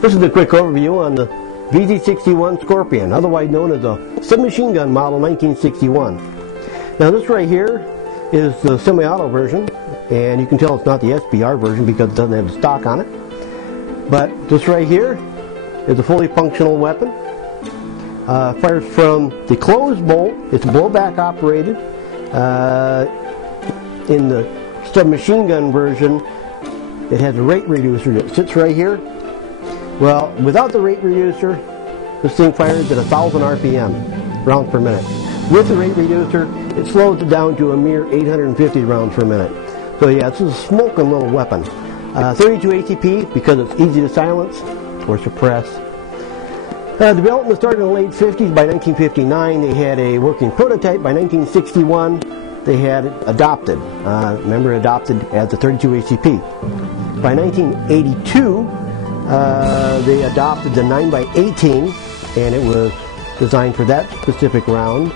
This is a quick overview on the Vz.61 Skorpion, otherwise known as a submachine gun model 1961. Now this right here is the semi-auto version, and you can tell it's not the SBR version because it doesn't have the stock on it. But this right here is a fully functional weapon. Fires from the closed bolt. It's blowback operated. In the submachine gun version, it has a rate reducer that sits right here. Well, without the rate reducer, this thing fires at 1,000 RPM, rounds per minute. With the rate reducer, it slows it down to a mere 850 rounds per minute. So yeah, this is a smoking little weapon. 32 ACP because it's easy to silence or suppress. Development started in the late 50s. By 1959, they had a working prototype. By 1961, they had it adopted. Remember, adopted as the 32 ACP. By 1982, they adopted the 9x18, and it was designed for that specific round,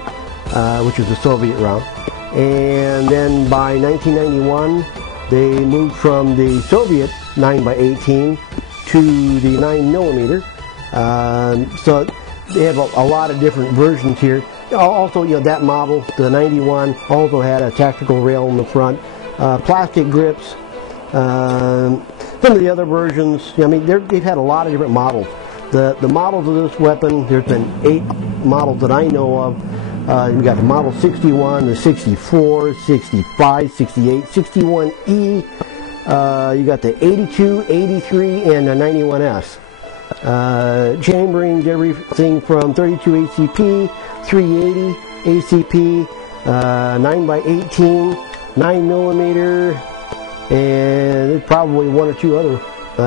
which was the Soviet round. And then by 1991, they moved from the Soviet 9x18 to the 9mm. So they have a lot of different versions here. Also, that model, the 91, also had a tactical rail in the front, plastic grips. Some of the other versions, they've had a lot of different models. The models of this weapon, there's been 8 models that I know of. You've got the Model 61, the 64, 65, 68, 61E. You got the 82, 83, and the 91S. Chamberings, everything from 32 ACP, 380 ACP, 9x18, 9mm, and there's probably 1 or 2 other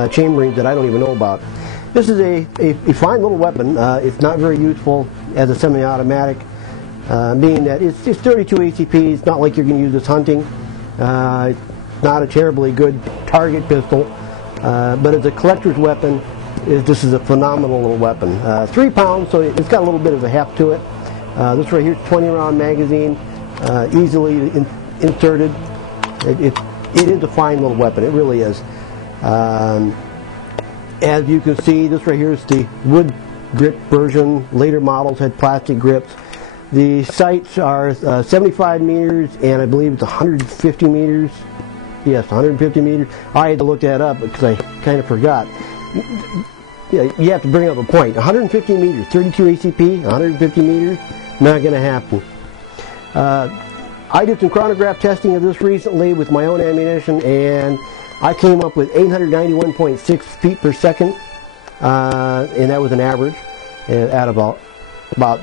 chamberings that I don't even know about. This is a fine little weapon. It's not very useful as a semi-automatic, being that it's 32 ACP. It's not like you're going to use this hunting. It's not a terribly good target pistol, but as a collector's weapon, this is a phenomenal little weapon. 3 pounds, so it's got a little bit of a heft to it. This right here is 20-round magazine, easily inserted. It is a fine little weapon. It really is. As you can see, this right here is the wood grip version. Later models had plastic grips. The sights are 75 meters, and I believe it's 150 meters. Yes, 150 meters. I had to look that up because I kind of forgot. Yeah, you have to bring up a point. 150 meters, 32 ACP, 150 meters, not going to happen. I did some chronograph testing of this recently with my own ammunition, and I came up with 891.6 feet per second, and that was an average out of about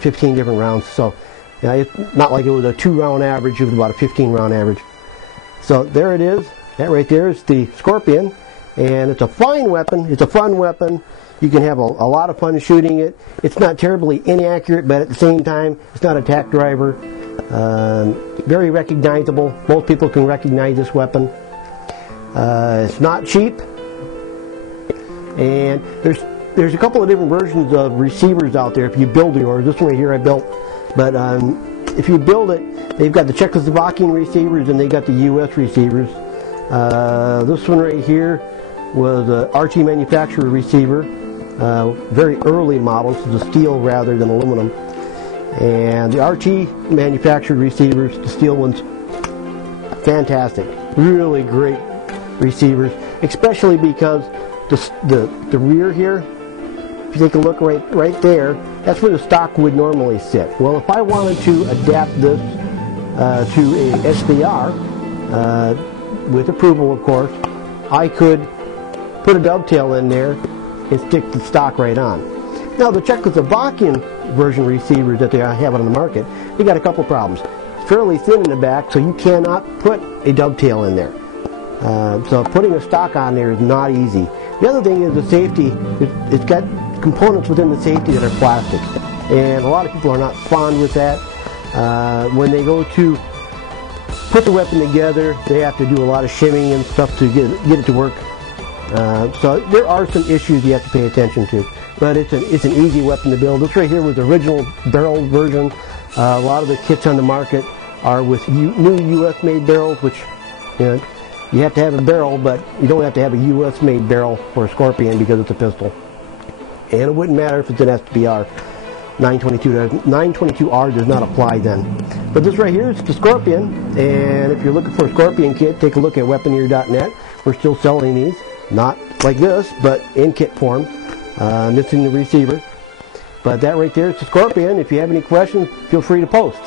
15 different rounds. So it's not like it was a 2-round average, it was about a 15-round average. So there it is. That right there is the Skorpion, and it's a fine weapon. It's a fun weapon. You can have a lot of fun shooting it. It's not terribly inaccurate, but at the same time, it's not a tack driver. Very recognizable. Most people can recognize this weapon. It's not cheap, and there's a couple of different versions of receivers out there if you build yours. This one right here I built, but if you build it, they've got the Czechoslovakian receivers and they got the US receivers. This one right here was an RT manufacturer receiver, very early models, it's a steel rather than aluminum. And the RT manufactured receivers, the steel ones, fantastic, really great receivers, especially because the rear here, if you take a look right there, that's where the stock would normally sit. Well, if I wanted to adapt this to a SBR, with approval of course, I could put a dovetail in there and stick the stock right on. Now the Czechoslovakian version receivers that they have on the market, they got a couple problems. It's fairly thin in the back, so you cannot put a dovetail in there. So putting a stock on there is not easy. The other thing is the safety. It's got components within the safety that are plastic, and a lot of people are not fond with that. When they go to put the weapon together, they have to do a lot of shimming and stuff to get it to work. So there are some issues you have to pay attention to, but it's an easy weapon to build. This right here was the original barrel version. A lot of the kits on the market are with new U.S. made barrels, which You have to have a barrel, but you don't have to have a U.S. made barrel for a Skorpion because it's a pistol. And it wouldn't matter if it's an SBR. 922R does not apply then. But this right here is the Skorpion, and if you're looking for a Skorpion kit, take a look at Weaponeer.net. We're still selling these, not like this, but in kit form, missing the receiver. But that right there is the Skorpion. If you have any questions, feel free to post.